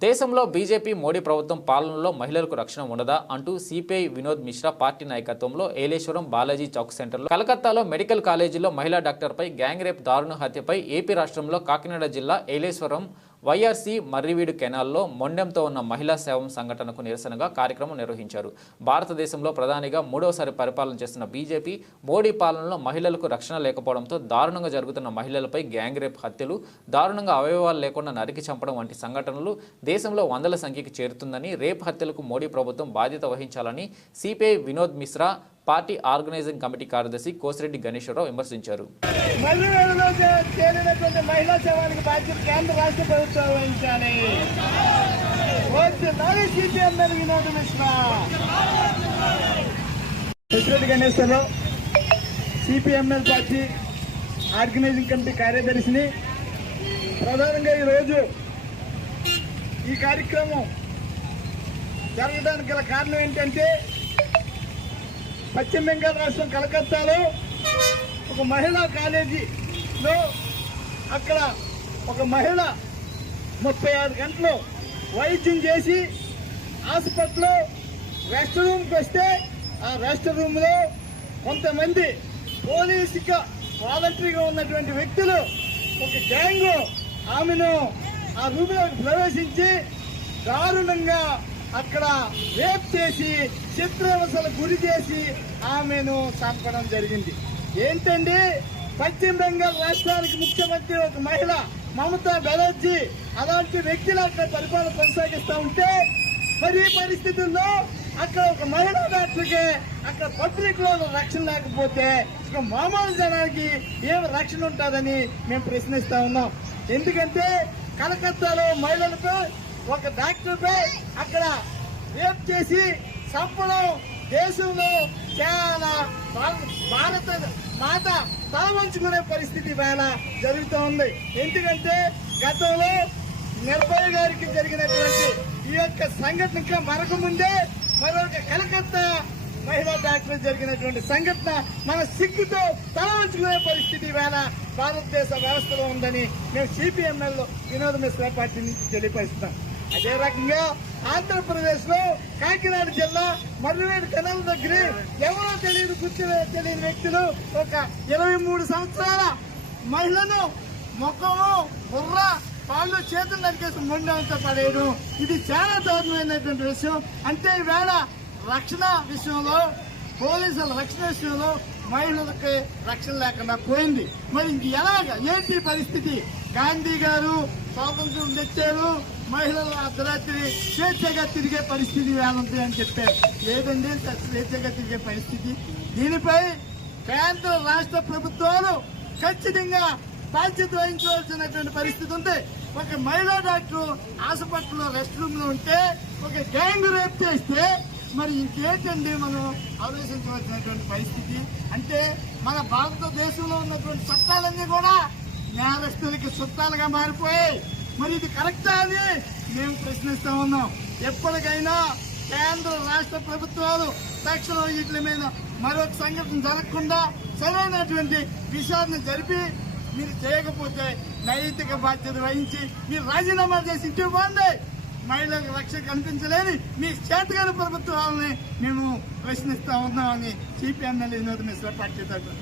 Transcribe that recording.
దేశంలో బీజేపీ మోడీ ప్రభుత్వం పాలనలో మహిళలకు రక్షణ ఉండదా అంటూ సిపిఐ వినోద్ మిశ్రా పార్టీ నాయకత్వంలో ఏలేశ్వరం బాలాజీ చౌక్ సెంటర్లో కలకత్తాలో మెడికల్ కాలేజీలో మహిళా డాక్టర్పై గ్యాంగ్ రేప్ దారుణ హత్యపై ఏపీ రాష్ట్రంలో కాకినాడ జిల్లా ఏలేశ్వరం వైఆర్సీ మర్రివీడు కెనాల్లో మొండెంతో ఉన్న మహిళా సేవం సంఘటనకు నిరసనగా కార్యక్రమం నిర్వహించారు. భారతదేశంలో ప్రధానిగా మూడవసారి పరిపాలన చేస్తున్న బీజేపీ మోడీ పాలనలో మహిళలకు రక్షణ లేకపోవడంతో దారుణంగా జరుగుతున్న మహిళలపై గ్యాంగ్ రేప్ హత్యలు దారుణంగా అవయవాలు లేకుండా నరికి చంపడం వంటి సంఘటనలు దేశంలో వందల సంఖ్యకు చేరుతుందని రేప్ హత్యలకు మోడీ ప్రభుత్వం బాధ్యత వహించాలని CPI Vinod Mishra party organizing committee కార్యదర్శి కోసిరెడ్డి గణేశ్వరరావు విమర్శించారు. మహిళలలో మహిళా కేంద్ర రాష్ట్ర Ganeswararao CPI ML party organizing committee కార్యదర్శిని. ప్రధానంగా ఈరోజు ఈ కార్యక్రమం జరగడానికి గల కారణం ఏంటంటే పశ్చిమ బెంగాల్ రాష్ట్రం కలకత్తాలో ఒక మహిళా కాలేజీలో అక్కడ ఒక మహిళ ముప్పై ఆరు గంటలు వైద్యం చేసి హాస్పిటల్లో రెస్ట్ రూమ్కి వస్తే ఆ రెస్ట్ రూమ్లో కొంతమంది పోలీసుగా వాలంటరీగా ఉన్నటువంటి వ్యక్తులు ఒక గ్యాంగ్ ఆమెను ఆ రూమ్లోకి ప్రవేశించి దారుణంగా అక్కడ రేప్ చేసి చిత్రహింసలు గురి చేసి ఆమెను చంపడం జరిగింది. ఏంటండి? పశ్చిమ బెంగాల్ రాష్ట్రానికి ముఖ్యమంత్రి ఒక మహిళ మమతా బెనర్జీ అలాంటి వ్యక్తులు అక్కడ పరిపాలన కొనసాగిస్తూ ఉంటే మరి ఈ పరిస్థితుల్లో అక్కడ ఒక మహిళా డాక్టర్కి అక్కడ పత్రికలో రక్షణ లేకపోతే ఇక మామూలు జనానికి ఏం రక్షణ ఉంటుందని మేము ప్రశ్నిస్తా ఉన్నాం. ఎందుకంటే కలకత్తాలో మహిళలపై ఒక డాక్టర్పై అక్కడ రేప్ చేసి చంపడం దేశంలో చాలా భారత మాత తలవంచుకునే పరిస్థితి వేళ జరుగుతూ ఉంది. ఎందుకంటే గతంలో నిర్భయ గారికి జరిగినటువంటి ఈ యొక్క సంఘటన ఇంకా మరొక ముందే మరొక కలకత్తా మహిళా డాక్టర్ జరిగినటువంటి సంఘటన మన సిగ్గుతో తలవంచుకునే పరిస్థితి వేళ భారతదేశ వ్యవస్థలో ఉందని మేము సిపిఎంఎల్ వినోద మిశ్రా పార్టీ నుంచి తెలియపరుస్తున్నాం. అదే రకంగా ఆంధ్రప్రదేశ్లో కాకినాడ జిల్లా మర్రివేడు కెనాల దగ్గర ఎవరో తెలియదు గుర్తు తెలియని వ్యక్తులు ఒక ఇరవై మూడు సంవత్సరాల మహిళను ముఖము బుర్ర కాళ్ళు చేతులు నరికేసి మొండంతో పడేయడం. ఇది చాలా దారుణమైనటువంటి విషయం. అంటే ఈవేళ రక్షణ విషయంలో పోలీసుల రక్షణ విషయంలో మహిళలకి రక్షణ లేకుండా పోయింది. మరి ఇంక ఎలాగ? ఏంటి పరిస్థితి? గాంధీ గారు స్వాతంత్రం తెచ్చారు మహిళలు అర్ధరాత్రి స్వేచ్ఛగా తిరిగే పరిస్థితి వేలుంది అని చెప్పారు. లేదండి స్వేచ్ఛగా తిరిగే పరిస్థితి. దీనిపై కేంద్ర రాష్ట్ర ప్రభుత్వాలు ఖచ్చితంగా బాధ్యత వహించవలసినటువంటి పరిస్థితి ఉంది. ఒక మహిళా డాక్టర్ హాస్పిటల్లో రెస్ట్ రూమ్లో ఉంటే ఒక గ్యాంగ్ రేప్ చేస్తే మరి ఇంకేంటండి మనం ఆలోచించవలసినటువంటి పరిస్థితి? అంటే మన భారతదేశంలో ఉన్నటువంటి చట్టాలన్నీ కూడా నేరస్తులకి చుట్టాలుగా మారిపోయాయి. మరి ఇది కరెక్టా అని మేము ప్రశ్నిస్తూ ఉన్నాం. ఎప్పటికైనా కేంద్ర రాష్ట్ర ప్రభుత్వాలు తక్షణం వీటి మీద మరొక సంఘటన జరగకుండా సరైనటువంటి విషయాన్ని జరిపి మీరు చేయకపోతే నైతిక బాధ్యత వహించి మీరు రాజీనామా చేసి ఇంటికి పోండి. మహిళలకు రక్షణ కల్పించలేని మీ చేతగాని ప్రభుత్వాలని మేము ప్రశ్నిస్తా ఉన్నామని సిపిఎంఎల్ వినోద్ మిశ్రా పార్టీ తరఫున